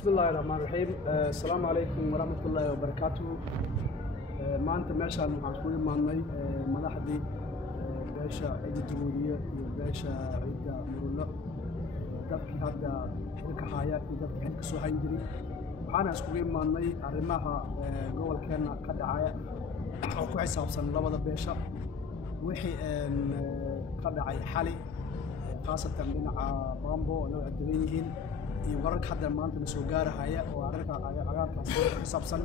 بسم الله الرحمن الرحيم السلام عليكم ورحمة الله وبركاته maanta meeshaan waxaan iskugu imaadnay madaxdii beesha ciidda Jabuutiya iyo beesha ciidda Murulo dadkii hadda xilka haya iyo dadkii xilka soo hayn jiray waxaana iskugu imaadnay arrimaha gobolkeena ka dhacaya oo ku xisaabsan labada beesha wixii ka dhacay xali khaasatan dhinaca Bambo oo loo adeegan yihiin iyo wararka hadda maanta soo gaaraya oo arrinka cagaarkaas ku xisaabsan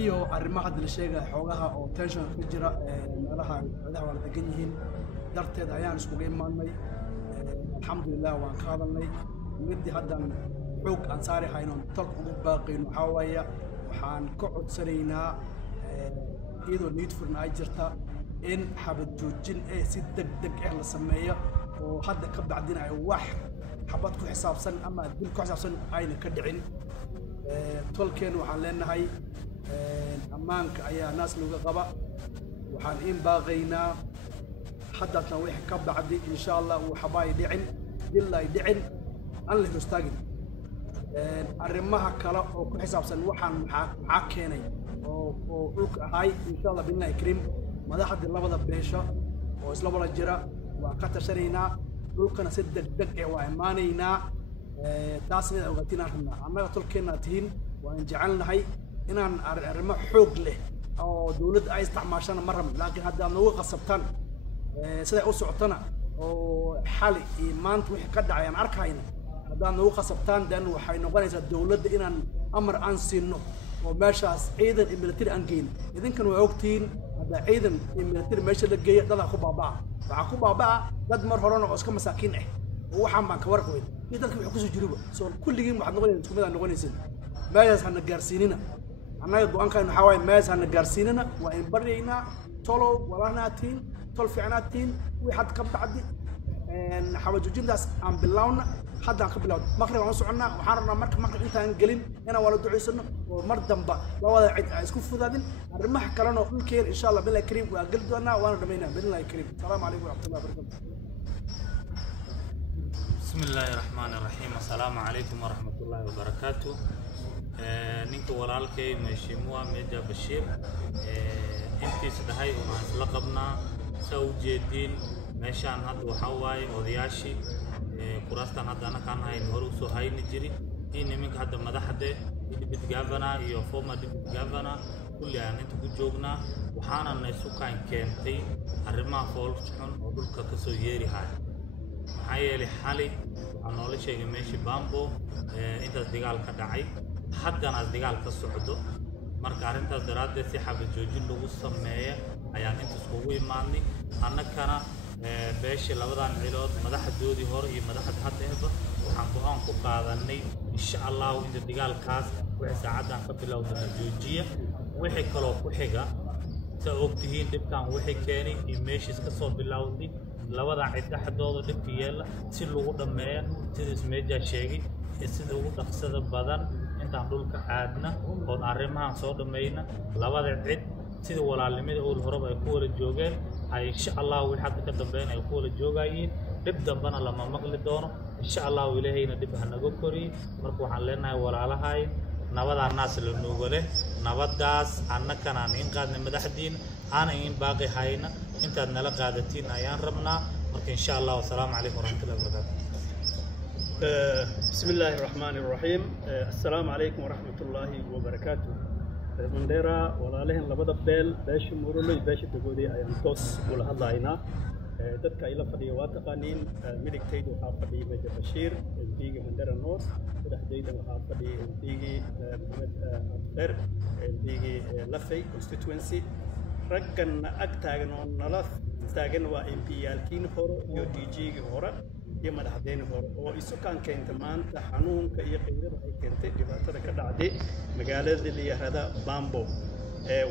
iyo arrimaha hadda la sheegay xogaha oo tension ku jira meelaha ciidaha wada degan yihiin darteed ayaan iskugu imaadnay alxamdulillah waan ka hadalnay midii haddan xoog aan saari hayno tol ugu baaqayno waxa weeye waxaan ka codsanaynaa iyadoo need furna ay jirta in xabad joojin ee si degdeg ah la sameeyo oo hadda ka bacdina ay wax xabad ku xisaabsan ama dil ku xisaabsan ayna ka dhicin tolkeen waxaan leenahay ammaanka ayaa naas looga qaba waxaan in baaqaynaa haddana wixii ka bacdi insha Allah uu xabaay dhicin dil ay dhicin aan la hostaagin arrimaha kale oo ku xisaabsan waxaan maxaa keenay oo dhulka ahay insha Allah billahi karim madaxda labada beesha oo isla wada jira waa ka tashanaynaa dhulkana si degdeg ah waa imaanaynaa taasna ogaatina rabnaa annaga tolkeena tihiin waan jecelnahay inaan arrimo xoog leh oo dawladda ay isticmaashana ma rabno laakiin hadda aad nagu qasabtaan siday u socotana oo xali iyo maanta wixii ka dhacay aan arkayna haddaad nagu qasabtaan dan waxay noqonaysaa dawladda inaan amar aan siino oo meeshaas ciidan iyo military aan geyn idinkan waa ogtihiin hadda ciidan iyo military meesha la geeyo dadaa ku baaba'a waxaa ku baaba'a dad mar horena oo iska masaakiin ah oo waxaan baan ka warqabay iyo dadka wixii kusoo jiruba soo kulligiin waxaad noqonaysaa isku mid aad noqonaysiin meeshaas hana gaarsiinina annaga go'aankan waxa waaye meeshaas hana gaarsiinina waa in baryaynaa tolow walaalnaatiin tol fiicnaatiin wixii had ka bacdi xabad joojintaas aan bilowna haddaan ka bilowna maqrib aan u soconnaa waxaan rabnaa marka maqrib intaan gelin inaan wala ducaysano oo mar damba labada cid ay isku fudaadin arrimaha kalena dhulkeen insha Allah billahi kariim waa gal doonaa waana dhamaynaa billahi kariim salaamu calaykum waraxmatullahi wabarakaatuh بسم الله الرحمن الرحيم السلام عليكم ورحمة الله وبركاته نينكو ولالكي مشيموا ميجا بشير انتي سدهاي ومعن لقبنا سو جيدين ميشان هاد وحاواي ودياشي كوراستان هاد انا كان هاي نهروسو هاي نجري إني منك هاد مدحده ديبت جافنا يو فوما ديبت جافنا كل يعني انتو كجوغنا وحانا نيسو كان كينتي الرما فولكشون ودولكا كسو ييري هاي maxaa xali waxaan noola sheegay meeshii Bambo intaas dagaal ka dhacay haddana dagaal ka socdo marka arrintaas daraaddeed si xabad joojin lagu sameeyo ayaan intaas ugu imaanay annagana beeshii labadan ciidood madaxdoodii hore iyo madaxda hadda waxaan go'aan ku qaadanay insha Allah in dagaalkaas wixii saacadan ka bilowdo joojiya wixii kale ku xiga sa ogtihiin dibkan wixii keenay in meeshii ka soo bilowday labada cid dhaxdooda dhibka yeela si lagu dhameeyo sida ismeeja sheegay sida ugu dhaqsada badan intaan dhulka aadna oo arrimahan soo dhameeyna labada cid sida walaalnimada oo horeba ay ku wada joogeen ay insha Allah wixii hadda ka dambeeyay ay ku wada joogayeen dib dambana lama maqli doono insha Allah Ilaahayna dib hanaga koriyo marka waxaan leenahay walaalahay nabada naas la nuugale nabadaas annakana in qaadna madaxdiin ana in baaqi hayna انت نلا قادتين ايان ربنا ان شاء الله والسلام عليكم ورحمه الله وبركاته بسم الله الرحمن الرحيم السلام عليكم ورحمه الله وبركاته منديرا ولا لهن لبدا بيل باش مورلي باش دغودي ايان توس ولا هدلاينا dadka ila fadhiyo waa taqaaniin midigtaydu waxaa fadhiya Major Bashir MPga Mandera North madaxdayda waxaa fadhiya MPga Maxamed Abder MPga Lafay constituency raggan ag taagan oo nala taagan waa MP-yaalkiin hore iyo DG-ga hore iyo madaxdeen hore oo isu kaan keentay maanta xanuunka iyo qeyrada ay keentay dhibaatada ka dhacday magaalada Liyahada Bambo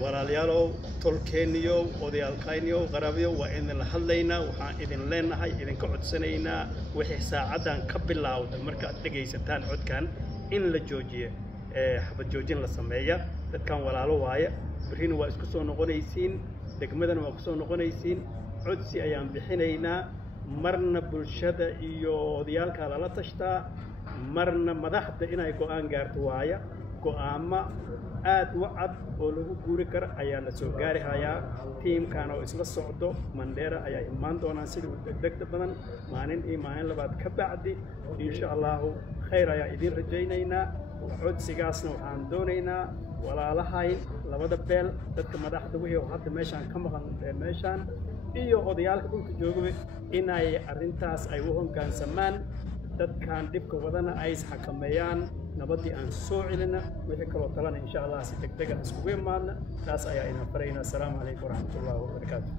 walaalayaalow tolkeeniyo odayaalkayniyo qarabiyo waa in la hadlaynaa waxaan idin leenahay idinka codsanaynaa wixii saacadan ka bilowda marka aad dhageysataan codkan in la joojiyo xabad joojin la sameeyo dadkan walaalo waaye برهين واسكسون نقونيسين دكمدن واسكسون نقونيسين عدسي أيام بحنينا مرنا بالشدة إيو ديالك على لا تشتا marna madaxda inay go'aan gaarto waaya go'aamo aad u cad oo lagu guuri karo ayaa la soo gaari hayaa tiimkan oo isla socdo Mandera ayaa imaan doonaan sida degdegta badan maalin iyo maalin labaad ka bacdi insha Allah khayr ayaa idin rajaynaynaa codsigaasna waxaan doonaynaa walaalahay labada beel dadka madaxda wixii hadda meeshaan ka maqan meeshaan iyo odayaalka dhulka jooga inay arrintaas ay u hoggaansamaan dadkan dhibka wadana ay xakameeyaan nabadii aan soo celina wixii kale oo talana insha Allah si degdeg ah isku imaadna taas ayaa ina farayna assalaamu calaykum waraxmatullaahi wabarakaatuh